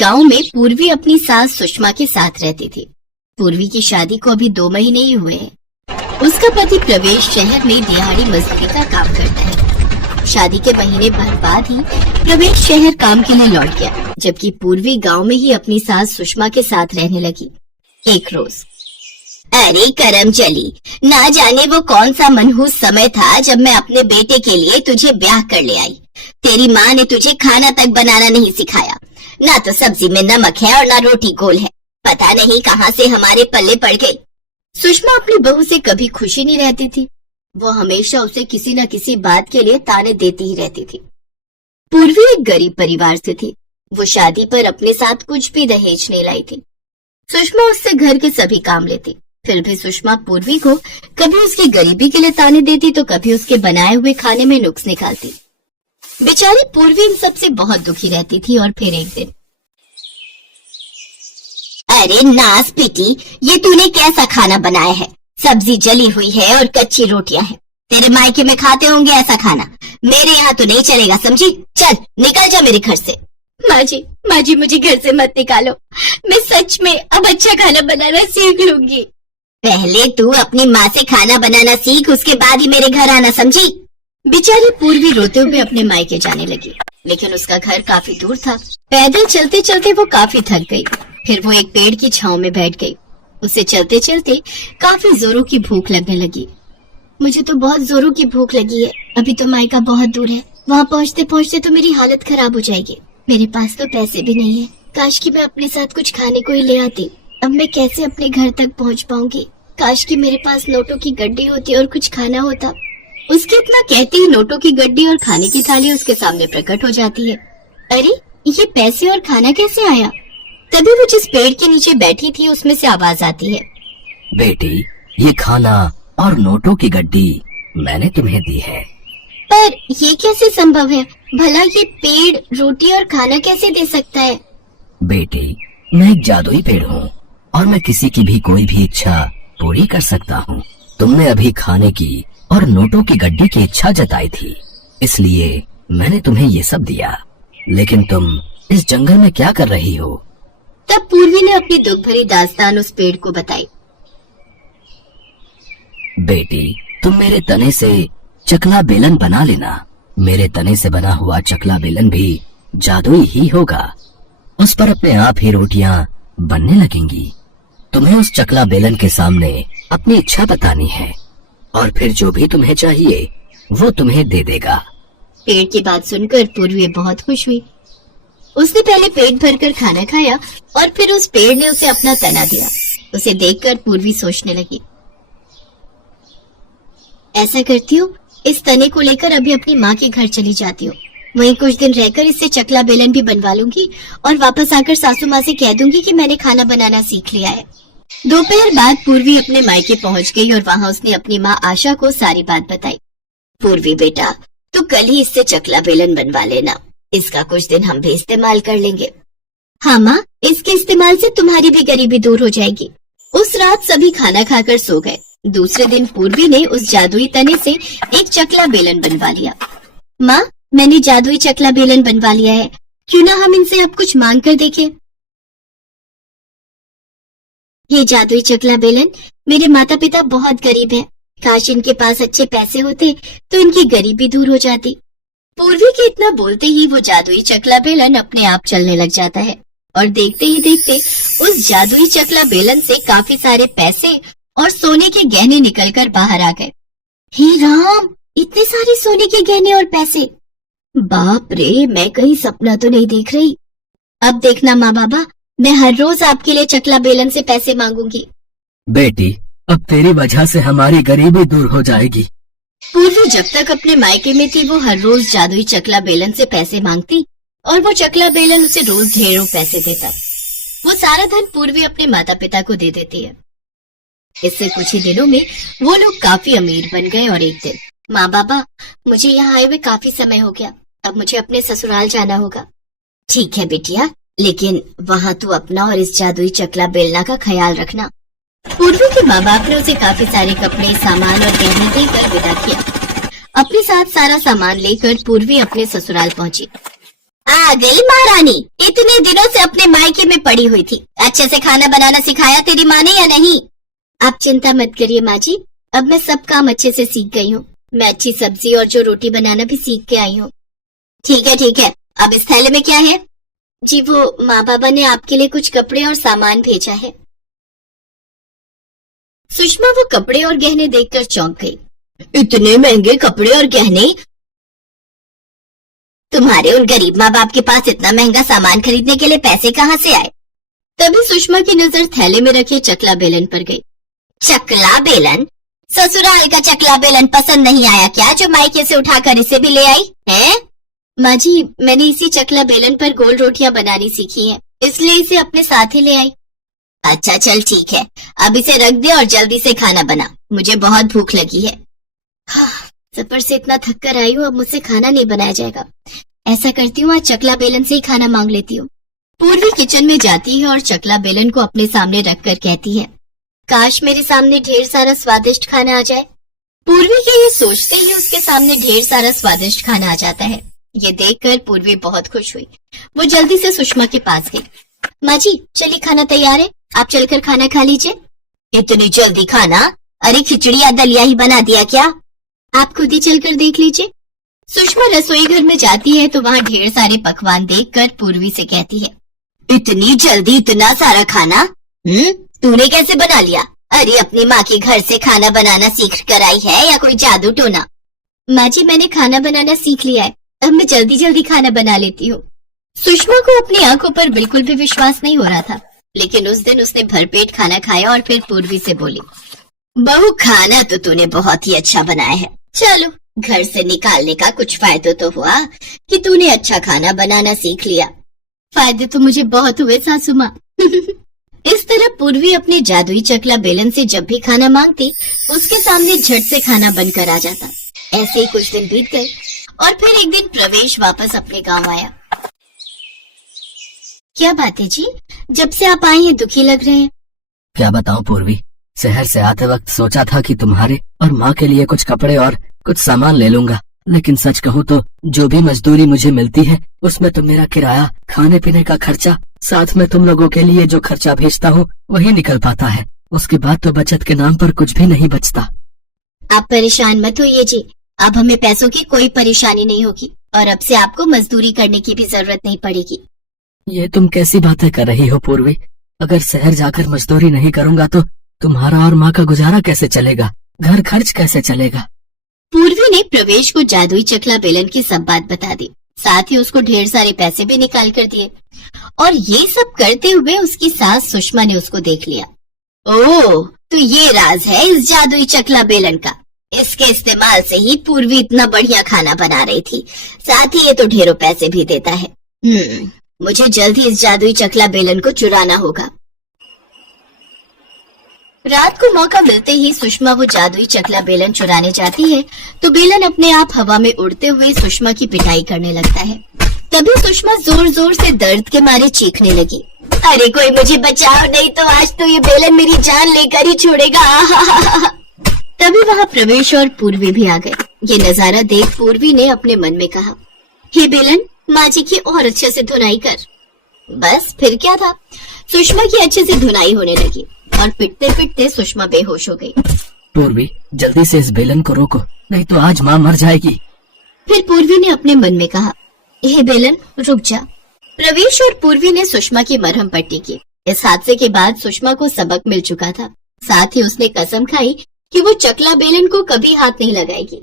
गांव में पूर्वी अपनी सास सुषमा के साथ रहती थी। पूर्वी की शादी को अभी 2 महीने ही हुए हैं। उसका पति प्रवेश शहर में दिहाड़ी मजदूरी का काम करता है। शादी के महीने भर बाद ही प्रवेश शहर काम के लिए लौट गया, जबकि पूर्वी गांव में ही अपनी सास सुषमा के साथ रहने लगी। एक रोज, अरे करम चली, ना जाने वो कौन सा मनहूस समय था जब मैं अपने बेटे के लिए तुझे ब्याह कर ले आई। तेरी माँ ने तुझे खाना तक बनाना नहीं सिखाया, ना तो सब्जी में नमक है और ना रोटी गोल है। पता नहीं कहाँ से हमारे पल्ले पड़ गई। सुषमा अपनी बहू से कभी खुशी नहीं रहती थी। वो हमेशा उसे किसी न किसी बात के लिए ताने देती ही रहती थी। पूर्वी एक गरीब परिवार से थी। वो शादी पर अपने साथ कुछ भी दहेज नहीं लाई थी। सुषमा उससे घर के सभी काम लेती, फिर भी सुषमा पूर्वी को कभी उसकी गरीबी के लिए ताने देती तो कभी उसके बनाए हुए खाने में नुक्स निकालती। बेचारी पूर्वी इन सबसे बहुत दुखी रहती थी। और फिर एक दिन, अरे नास पिटी, ये तूने कैसा खाना बनाया है? सब्जी जली हुई है और कच्ची रोटियां हैं। तेरे मायके में खाते होंगे ऐसा खाना, मेरे यहाँ तो नहीं चलेगा, समझी? चल निकल जा मेरे घर से। माँ जी मुझे घर से मत निकालो, मैं सच में अब अच्छा खाना बनाना सीख लूंगी। पहले तू अपनी माँ से खाना बनाना सीख, उसके बाद ही मेरे घर आना, समझी? बेचारी पूर्वी रोते हुए अपने मायके जाने लगी, लेकिन उसका घर काफी दूर था। पैदल चलते चलते वो काफी थक गई। फिर वो एक पेड़ की छांव में बैठ गई। उसे चलते चलते काफी जोरों की भूख लगने लगी। मुझे तो बहुत जोरों की भूख लगी है। अभी तो मायका बहुत दूर है, वहाँ पहुँचते पहुँचते तो मेरी हालत खराब हो जाएगी। मेरे पास तो पैसे भी नहीं है। काश कि मैं अपने साथ कुछ खाने को ही ले आती। अब मैं कैसे अपने घर तक पहुँच पाऊंगी? काश कि मेरे पास नोटों की गड्डी होती और कुछ खाना होता। उसके इतना कहते ही नोटों की गड्डी और खाने की थाली उसके सामने प्रकट हो जाती है। अरे ये पैसे और खाना कैसे आया? तभी वो जिस पेड़ के नीचे बैठी थी उसमें से आवाज आती है, बेटी, ये खाना और नोटों की गड्डी मैंने तुम्हें दी है। पर ये कैसे संभव है? भला ये पेड़ रोटी और खाना कैसे दे सकता है? बेटी, मैं एक जादुई पेड़ हूँ और मैं किसी की भी कोई भी इच्छा पूरी कर सकता हूँ। तुमने अभी खाने की और नोटों की गड्डी की इच्छा जताई थी, इसलिए मैंने तुम्हें ये सब दिया। लेकिन तुम इस जंगल में क्या कर रही हो? तब पूर्वी ने अपनी दुख भरी दास्तान उस पेड़ को बताई। बेटी, तुम मेरे तने से चकला बेलन बना लेना। मेरे तने से बना हुआ चकला बेलन भी जादुई ही होगा। उस पर अपने आप ही रोटियां बनने लगेंगी। तुम्हें उस चकला बेलन के सामने अपनी इच्छा बतानी है और फिर जो भी तुम्हें चाहिए वो तुम्हें दे देगा। पेड़ की बात सुनकर पूर्वी बहुत खुश हुई। उसने पहले पेट भरकर खाना खाया और फिर उस पेड़ ने उसे अपना तना दिया। उसे देखकर पूर्वी सोचने लगी, ऐसा करती हूँ, इस तने को लेकर अभी अपनी माँ के घर चली जाती हूँ। वहीं कुछ दिन रहकर इससे चकला बेलन भी बनवा लूंगी और वापस आकर सासू माँ से कह दूंगी कि मैंने खाना बनाना सीख लिया है। दोपहर बाद पूर्वी अपने मायके पहुँच गई और वहाँ उसने अपनी माँ आशा को सारी बात बताई। पूर्वी बेटा, तू कल ही इससे चकला बेलन बनवा लेना। इसका कुछ दिन हम भी इस्तेमाल कर लेंगे। हाँ माँ, इसके इस्तेमाल से तुम्हारी भी गरीबी दूर हो जाएगी। उस रात सभी खाना खाकर सो गए। दूसरे दिन पूर्वी ने उस जादुई तने से एक चकला बेलन बनवा लिया। माँ, मैंने जादुई चकला बेलन बनवा लिया है, क्यों ना हम इनसे अब कुछ मांग कर देखें? ये जादुई चकला बेलन, मेरे माता पिता बहुत गरीब हैं। काश इनके पास अच्छे पैसे होते तो इनकी गरीबी दूर हो जाती। पूर्वी के इतना बोलते ही वो जादुई चकला बेलन अपने आप चलने लग जाता है और देखते ही देखते उस जादुई चकला बेलन से काफी सारे पैसे और सोने के गहने निकलकर बाहर आ गए। हे राम, इतने सारे सोने के गहने और पैसे! बाप रे, मैं कहीं सपना तो नहीं देख रही। अब देखना माँ बाबा, मैं हर रोज आपके लिए चकला बेलन से पैसे मांगूंगी। बेटी, अब तेरी वजह से हमारी गरीबी दूर हो जाएगी। पूर्वी जब तक अपने मायके में थी वो हर रोज जादुई चकला बेलन से पैसे मांगती और वो चकला बेलन उसे रोज ढेरों पैसे देता। वो सारा धन पूर्वी अपने माता पिता को दे देती है। इससे कुछ ही दिनों में वो लोग काफी अमीर बन गए और एक दिन, माँ बाबा, मुझे यहाँ आए हुए काफी समय हो गया, अब मुझे अपने ससुराल जाना होगा। ठीक है बिटिया, लेकिन वहाँ तू अपना और इस जादुई चकला बेलना का ख्याल रखना। पूर्वी के माँ बाप ने उसे काफी सारे कपड़े, सामान और गहने देकर विदा किया। अपने साथ सारा सामान लेकर पूर्वी अपने ससुराल पहुंची। पागल महारानी, इतने दिनों से अपने मायके में पड़ी हुई थी, अच्छे से खाना बनाना सिखाया तेरी माँ ने या नहीं? आप चिंता मत करिए माँ जी, अब मैं सब काम अच्छे से सीख गई हूँ। मैं अच्छी सब्जी और जो रोटी बनाना भी सीख के आई हूँ। ठीक है, अब इस थैले में क्या है? जी वो माँ बाबा ने आपके लिए कुछ कपड़े और सामान भेजा है। सुषमा वो कपड़े और गहने देखकर चौंक गई। इतने महंगे कपड़े और गहने? तुम्हारे उन गरीब माँ बाप के पास इतना महंगा सामान खरीदने के लिए पैसे कहाँ से आए? तभी सुषमा की नजर थैले में रखे चकला बेलन पर गई। चकला बेलन? ससुराल का चकला बेलन पसंद नहीं आया क्या, जो मायके से उठाकर इसे भी ले आई है? माँ जी, मैंने इसी चकला बेलन पर गोल रोटियां बनानी सीखी हैं, इसलिए इसे अपने साथ ही ले आई। अच्छा चल ठीक है, अब इसे रख दे और जल्दी से खाना बना, मुझे बहुत भूख लगी है। सफर से इतना थक कर आई हूँ, अब मुझसे खाना नहीं बनाया जाएगा। ऐसा करती हूँ, आज चकला बेलन से ही खाना मांग लेती हूँ। पूर्वी किचन में जाती है और चकला बेलन को अपने सामने रखकर कहती है, काश मेरे सामने ढेर सारा स्वादिष्ट खाना आ जाए। पूर्वी के ये सोचते ही उसके सामने ढेर सारा स्वादिष्ट खाना आ जाता है। ये देखकर पूर्वी बहुत खुश हुई। वो जल्दी से सुषमा के पास गई। माँ जी चलिए, खाना तैयार है, आप चलकर खाना खा लीजिए। इतनी जल्दी खाना? अरे खिचड़ी या दलिया ही बना दिया क्या? आप खुद ही चलकर देख लीजिए। सुषमा रसोई घर में जाती है तो वहाँ ढेर सारे पकवान देखकर पूर्वी से कहती है, इतनी जल्दी इतना सारा खाना? तूने कैसे बना लिया? अरे अपनी माँ के घर से खाना बनाना सीख कर आई है या कोई जादू टोना? माँ जी मैंने खाना बनाना सीख लिया है, अब मैं जल्दी जल्दी खाना बना लेती हूँ। सुषमा को अपनी आंखों पर बिल्कुल भी विश्वास नहीं हो रहा था, लेकिन उस दिन उसने भरपेट खाना खाया और फिर पूर्वी से बोली, बहू खाना तो तूने बहुत ही अच्छा बनाया है। चलो घर से निकालने का कुछ फायदा तो हुआ कि तूने अच्छा खाना बनाना सीख लिया। फायदे तो मुझे बहुत हुए सासू माँ। इस तरह पूर्वी अपने जादुई चकला बेलन से जब भी खाना मांगती, उसके सामने झट से खाना बनकर आ जाता। ऐसे ही कुछ दिन बीत गए और फिर एक दिन प्रवेश वापस अपने गांव आया। क्या बात है जी, जब से आप आए हैं दुखी लग रहे हैं। क्या बताऊं पूर्वी, शहर से आते वक्त सोचा था कि तुम्हारे और माँ के लिए कुछ कपड़े और कुछ सामान ले लूंगा, लेकिन सच कहूँ तो जो भी मजदूरी मुझे मिलती है उसमें तो मेरा किराया, खाने पीने का खर्चा, साथ में तुम लोगों के लिए जो खर्चा भेजता हूँ वही निकल पाता है। उसके बाद तो बचत के नाम पर कुछ भी नहीं बचता। आप परेशान मत होइए जी, अब हमें पैसों की कोई परेशानी नहीं होगी और अब से आपको मजदूरी करने की भी जरूरत नहीं पड़ेगी। ये तुम कैसी बातें कर रही हो पूर्वी? अगर शहर जाकर मजदूरी नहीं करूंगा तो तुम्हारा और माँ का गुजारा कैसे चलेगा, घर खर्च कैसे चलेगा? पूर्वी ने प्रवेश को जादुई चकला बेलन की सब बात बता दी, साथ ही उसको ढेर सारे पैसे भी निकाल कर दिए। और ये सब करते हुए उसकी सास सुषमा ने उसको देख लिया। ओह, तो ये राज है इस जादुई चकला बेलन का। इसके इस्तेमाल से ही पूर्वी इतना बढ़िया खाना बना रही थी, साथ ही ये तो ढेरों पैसे भी देता है। मुझे जल्द ही इस जादुई चकला बेलन को चुराना होगा। रात को मौका मिलते ही सुषमा वो जादुई चकला बेलन चुराने जाती है तो बेलन अपने आप हवा में उड़ते हुए सुषमा की पिटाई करने लगता है। तभी सुषमा जोर जोर से दर्द के मारे चीखने लगी, अरे कोई मुझे बचाओ, नहीं तो आज तो ये बेलन मेरी जान लेकर ही छोड़ेगा। तभी वहाँ प्रवेश और पूर्वी भी आ गए। ये नजारा देख पूर्वी ने अपने मन में कहा, हे बेलन, माँ जी की और अच्छे से धुनाई कर। बस फिर क्या था, सुषमा की अच्छे से धुनाई होने लगी और पिटते पिटते सुषमा बेहोश हो गई। पूर्वी जल्दी से इस बेलन को रोको, नहीं तो आज माँ मर जाएगी। फिर पूर्वी ने अपने मन में कहा, हे बेलन रुक जा। प्रवेश और पूर्वी ने सुषमा की मरहम पट्टी की। इस हादसे के बाद सुषमा को सबक मिल चुका था, साथ ही उसने कसम खाई कि वो चकला बेलन को कभी हाथ नहीं लगाएगी।